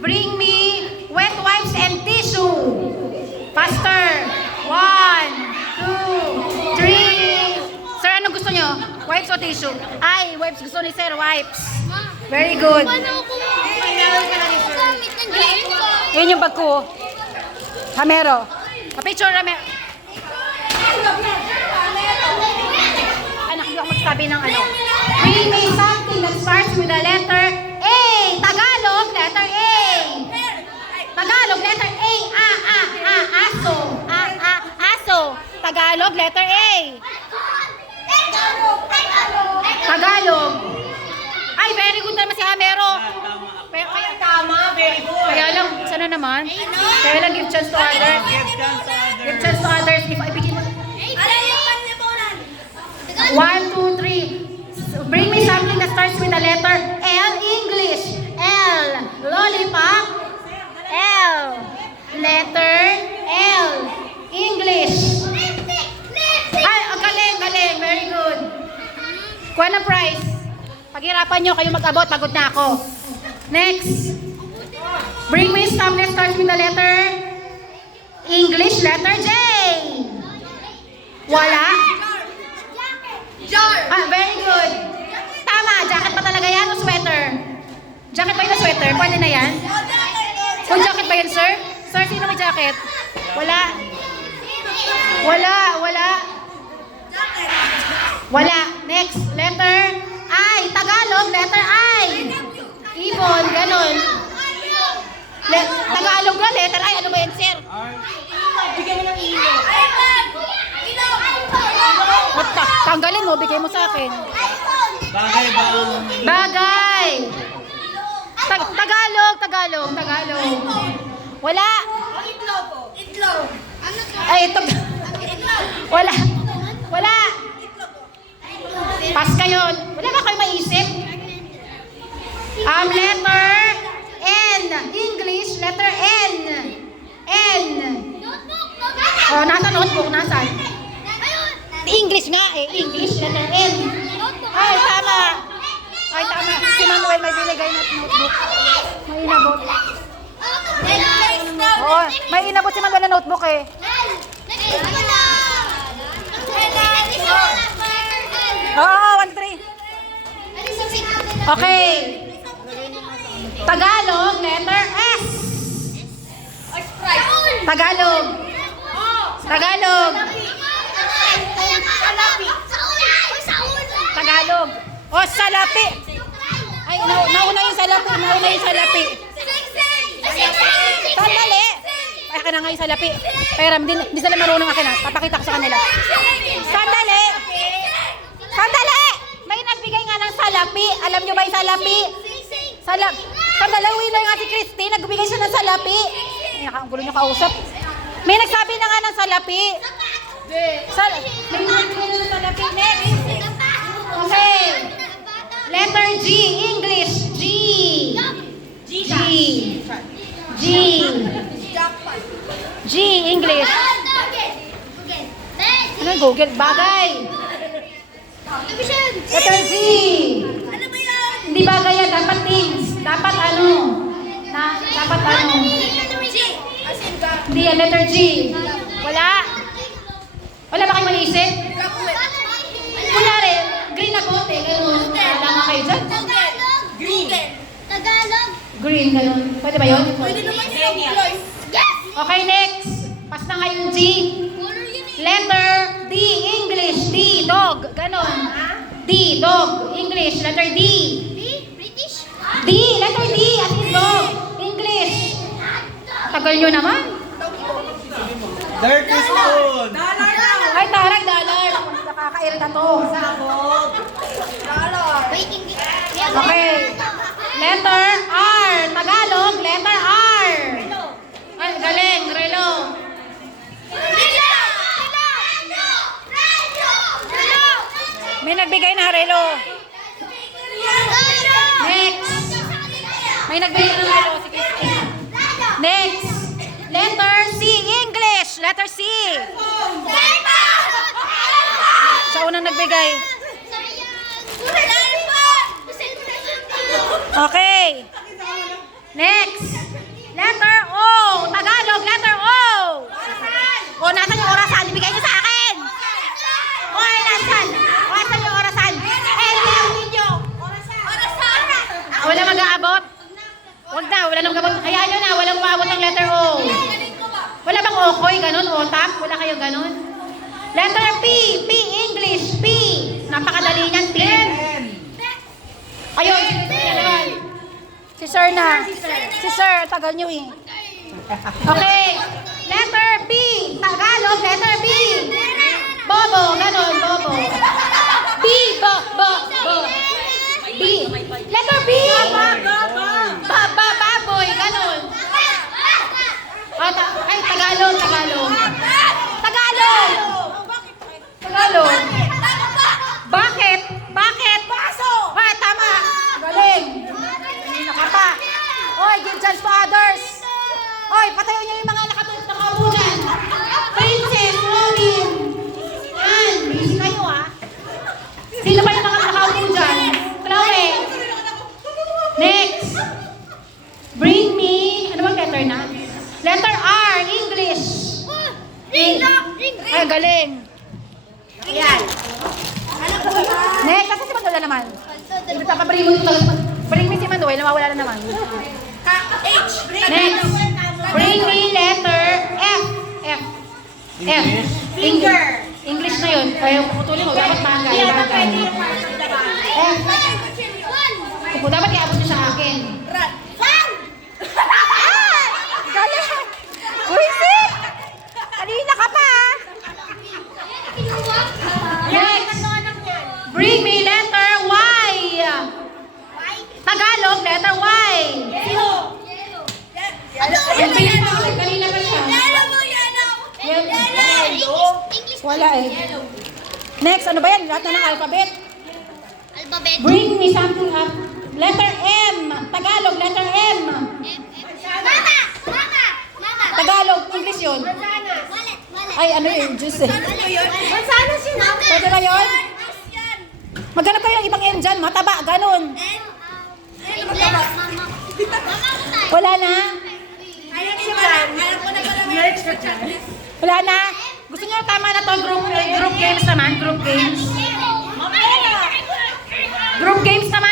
bring me wet wipes and tissue. Faster. 1, 2, 3. Sir, anong gusto nyo? Wipes o tissue? Ay, wipes. Gusto ni Sir, wipes. Very good. Yun yung bag ko. Ramero. Pa-picture, Ramero. Anak, hindi ako magsabi ng ano. Bring me something that starts with the letter A. Tagalog, letter A. Tagalog, letter A. Aso. Aso. Tagalog, letter A. Tagalog. Ay, very good naman si Ramero. Pero kaya tama, very good. Kaya lang, sana naman. Kaya lang give chance to others. Give chance to others. If I begin mo. 1, 2, 3. Bring me something that starts with the letter L. English. L. Lollipop. L. Letter L. English. Ay, ang galing, galing. Very good. Kuha ng prize. Paghirapan nyo, kayo mag-abot. Pagod na ako. Next. Bring me something that starts with the letter English. Letter J. Wala. Ah, very good. Tama, jacket pa talaga yan o sweater? Jacket ba yun o sweater? Pwede na yan? Kung jacket ba yan, sir? Sir, sino may jacket? Wala. Wala, wala. Wala. Next, letter I. Tagalog, letter I. Ibon, ganun. Tagalog na, letter I. Ano ba yan, sir? Bigyan mo ng ilo. Tanggalin mo, bigay mo sa akin. Bagay ba? Bagay. Tagalog, Tagalog, Tagalog. Wala. Itlog. Ay, ito. Wala. Wala. Pas kayo. Wala ba kayo maisip? Letter N. English, letter N. N. Oh, nasa notebook, nasa. English nga eh. English, letter N. Ay, tama. Ay, tama. Si Manuel may binigay na notebook. May inabot. Oo, may inabot si Manuel na notebook eh. Oo, 1-3. Okay. Tagalog, letter S. Tagalog. Tagalog. Tagalog. O, salapi. Ay, nauna yung salapi. Nauna yung salapi. Sandali. Ay, ka na nga yung salapi. Pero hindi sila marunong akin ha. Papakita ko sa kanila. Sandali. Sandali. May nagbigay nga ng salapi. Alam nyo ba yung salapi? Sandali, winner nga si Christy. Nagbigay siya ng salapi. Ay, ang gulo nyo kausap. May nagsabi na nga ng salapi. May nagbigay na ng salapi. Next. Okay. Letter G. English. G. G. G. G. English. Ano yung Google? Bagay. Letter G. Hindi bagay yan. Dapat things. Dapat ano. Dapat ano. Hindi yan. Letter G. Wala. Wala ba kayo maisip? Kunyari, green na bote. Ganun. Tama kayo dyan? Tagalog. Green, ganun. Pwede ba yun? Pwede naman yung yes! Okay, next. Pas na nga yung G. Letter D. English. D. Dog. Ganon. D. Dog. English. Letter D. British? D. Letter D. As in dog. English. Tagal nyo naman. Dirty spoon. Ay, taray, dollar. Nakakairita to. Waiting. Okay. Letter R. Tagalog. Letter R. Ay, galing. Relo. May nagbigay na relo. Next. May nagbigay na relo si Christine. Next. Letter C. English. Letter C. Siya unang nagbigay. Okay. Next. Wala nang gabag. Hayaan nyo na, walang umabot ng letter O. Wala bang okoy, ganun? Otap? Wala kayo ganun? Letter P. P, English. P. Napakadali niyan, P. Ayun. Si Sir na. Si Sir, tagal nyo eh. Okay. Letter B. Tagalog, letter B. Bobo, ganun, bobo. B, bo, bo, bo. B. Letter B. Baboy, ganun. Ay, Tagalog, Tagalog. Tagalog. Tagalog. Bakit? Bakit? Baso. Ah, tama. Galing. Kanina ka pa. Oy, give chance to others. Oy, patayo niyo yung mga nakaupo dyan. Princess, Robin. Yan, busy kayo ah. Sino pa yung mga nakaupo dyan? Chloe. Next. Bring me, ano bang letter na? Letter R, English. Ay, galing. Ayan. Next, kasi si Manuel naman. Bring me si Manuel, nawawala na naman. H. Next. Bring me letter F. F. F. Finger. English na yun. Kaya puputulin mo, dapat bagay. F. Kung dapat iabot niyo sa akin. Galing! Buisit! Kanina ka pa! Next! Bring me letter Y! Tagalog, letter Y! Kanina pa siya. Wala eh. Next, ano ba yan? Lahat na ng alphabet. Alphabet. Bring me something up. Letter M! Tagalog, letter M! Mama! Mama! Mama! Tagalog, English yun. Wallet! Wallet! Ay, ano yun? Juice eh. Mansanas yun! Pwede ba yun? Maghanap kayo ng ibang M dyan. Mataba, ganun. Wala na? Wala na? Gusto niyo tama na to? Group games naman? Group games? Group games naman?